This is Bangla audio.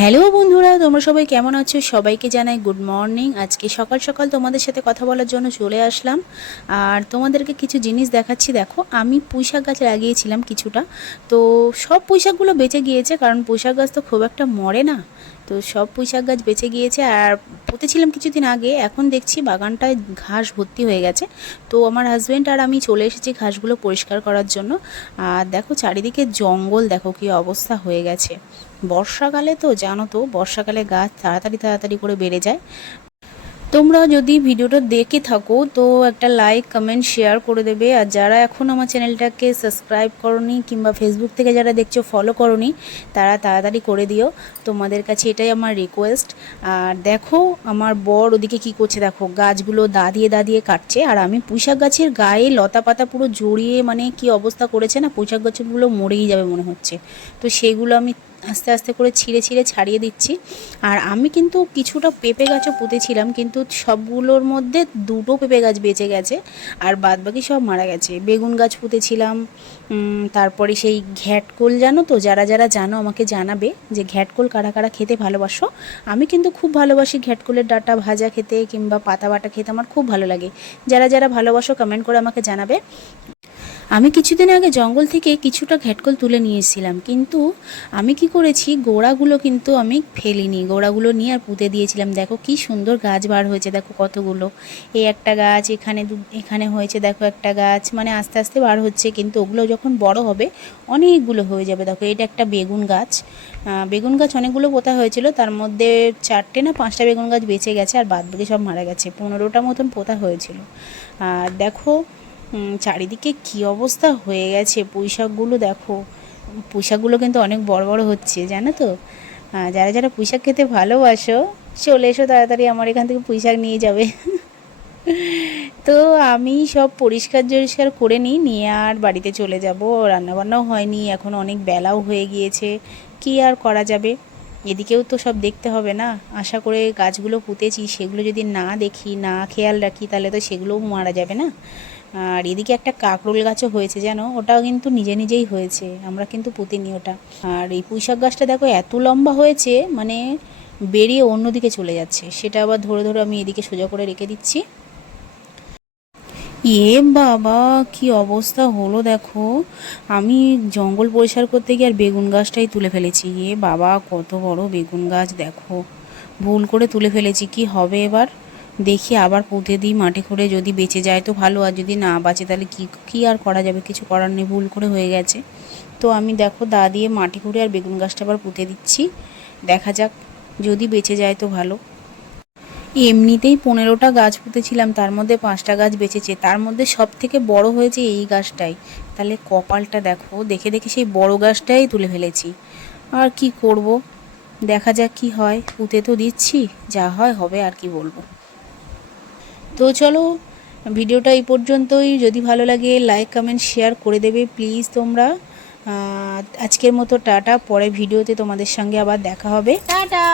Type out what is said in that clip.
হ্যালো বন্ধুরা, তোমরা সবাই কেমন আছো? সবাইকে জানাই গুড মর্নিং। আজকে সকাল সকাল তোমাদের সাথে কথা বলার জন্য চলে আসলাম। আর তোমাদেরকে কিছু জিনিস দেখাচ্ছি। দেখো, আমি পুঁইশাক গাছ লাগিয়েছিলাম কিছুটা, তো সব পুঁইশাকগুলো বেঁচে গিয়েছে, কারণ পুঁইশাক গাছ তো খুব একটা মরে না। তো সব পুঁইশাক গাছ বেঁচে গিয়েছে। আর পুঁতেছিলাম কিছুদিন আগে, এখন দেখছি বাগানটায় ঘাস ভর্তি হয়ে গেছে। তো আমার হাজব্যান্ড আর আমি চলে এসেছি ঘাসগুলো পরিষ্কার করার জন্য। আর দেখো চারিদিকে জঙ্গল, দেখো কী অবস্থা হয়ে গেছে। বর্ষাকালে তো জানো তো, বর্ষাকালে গাছ তাড়াতাড়ি তাড়াতাড়ি করে বেড়ে যায়। তোমরা যদি ভিডিওটা দেখে থাকো তো একটা লাইক কমেন্ট শেয়ার করে দেবে। আর যারা এখন আমার চ্যানেলটাকে সাবস্ক্রাইব করনি কিংবা ফেসবুক থেকে যারা দেখছো ফলো করনি, তারা তাড়াতাড়ি করে দিও। তোমাদের কাছে এটাই আমার রিকোয়েস্ট। আর দেখো আমার বর ওদিকে কি করছে, দেখো গাছগুলো দাঁড়িয়ে দাঁড়িয়ে কাটছে। আর আমি পুঁইশাক গাছের গায়ে লতা পাতা পুরো জড়িয়ে, মানে কি অবস্থা করেছে না, পুঁইশাক গাছগুলো মরেই যাবে মনে হচ্ছে। তো সেইগুলো আমি আস্তে আস্তে করে ছিঁড়ে ছিঁড়ে ছাড়িয়ে দিচ্ছি। আর আমি কিন্তু কিছুটা পেঁপে গাছও পুঁতেছিলাম, কিন্তু সবগুলোর মধ্যে দুটো পেঁপে গাছ বেঁচে গেছে, আর বাদবাকি সব মারা গেছে। বেগুন গাছ পুঁতেছিলাম, তারপরে সেই ঘ্যাটকোল, জানো তো, যারা যারা জানো আমাকে জানাবে যে ঘ্যাটকোল কারা কারা খেতে ভালোবাসো। আমি কিন্তু খুব ভালোবাসি ঘ্যাটকোলের ডাঁটা ভাজা খেতে কিংবা পাতা বাটা খেতে, আমার খুব ভালো লাগে। যারা যারা ভালোবাসো কমেন্ট করে আমাকে জানাবে। আমি কিছুদিন আগে জঙ্গল থেকে কিছুটা ঘ্যাটকল তুলে নিয়ে এসেছিলাম, কিন্তু আমি কি করেছি, গোড়াগুলো কিন্তু আমি ফেলিনি, গোড়াগুলো নিয়ে আর পুঁতে দিয়েছিলাম। দেখো কি সুন্দর গাছ বার হয়েছে, দেখো কতগুলো। এই একটা গাছ, এখানে এখানে হয়েছে, দেখো একটা গাছ, মানে আস্তে আস্তে বার হচ্ছে, কিন্তু ওগুলো যখন বড় হবে অনেকগুলো হয়ে যাবে। দেখো এটা একটা বেগুন গাছ। বেগুন গাছ অনেকগুলো পোতা হয়েছিল, তার মধ্যে 4টে না 5টা বেগুন গাছ বেঁচে গেছে, আর বাদবাকি সব মারা গেছে। 15টা মতন পোতা হয়েছিল। আর দেখো চারিদিকে কি অবস্থা হয়ে গেছে। পুঁইশাকগুলো দেখো, পুঁইশাকগুলো কিন্তু অনেক বড় বড় হচ্ছে, জানো তো। যারা যারা পুঁইশাক খেতে ভালোবাসো চলে এসো তাড়াতাড়ি, আমার এখান থেকে পুঁইশাক নিয়ে যাবে। তো আমি সব পরিষ্কার টরিষ্কার করে নিয়ে আর বাড়িতে চলে যাব। রান্নাবান্নাও হয়নি, এখন অনেক বেলাও হয়ে গিয়েছে, কি আর করা যাবে। এদিকেও তো সব দেখতে হবে না। আশা করে গাছগুলো পুঁতেছি, সেগুলো যদি না দেখি, না খেয়াল রাখি, তাহলে তো সেগুলোও মারা যাবে না। আর এদিকে একটা কাকরোল গাছও হয়েছে, জানো, ওটাও কিন্তু নিজে নিজেই হয়েছে, আমরা কিন্তু পুঁতিনি ওটা। আর এই পুঁইশাক গাছটা দেখো এত লম্বা হয়েছে, মানে বেরিয়ে অন্যদিকে চলে যাচ্ছে, সেটা আবার ধরে ধরে আমি এদিকে সোজা করে রেখে দিচ্ছি। এ বাবা, কি অবস্থা হলো দেখো। আমি জঙ্গল পরিষ্কার করতে গিয়ে আর বেগুন গাছটাই তুলে ফেলেছি। এ বাবা, কত বড় বেগুন গাছ দেখো, ভুল করে তুলে ফেলেছি। কি হবে এবার, দেখি আবার পুঁতে দিই মাটি করে, যদি বেঁচে যায় তো ভালো, আর যদি না বাঁচে তাহলে কি কি আর করা যাবে, কিছু করার নেই, ভুল করে হয়ে গেছে। তো আমি দেখো দা দিয়ে মাটি করে আর বেগুন গাছটা আবার পুঁতে দিচ্ছি। দেখা যাক, যদি বেঁচে যায় তো ভালো। এমনিতেই 15টা গাছ পুঁতেছিলাম, তার মধ্যে 5টা গাছ বেঁচেছে, তার মধ্যে সব থেকে বড় হয়েছে এই গাছটাই। তাহলে কপালটা দেখো, দেখে দেখে সেই বড় গাছটাই তুলে ফেলেছি। আর কি করব, দেখা যাক কি হয়, পুঁতে তো দিচ্ছি, যা হয় হবে, আর কি বলবো। তো চলো, ভিডিওটা এই পর্যন্তই। যদি ভালো লাগে লাইক কমেন্ট শেয়ার করে দেবে প্লিজ তোমরা। আজকের মতো টাটা, পরে ভিডিওতে তোমাদের সঙ্গে আবার দেখা হবে, টাটা।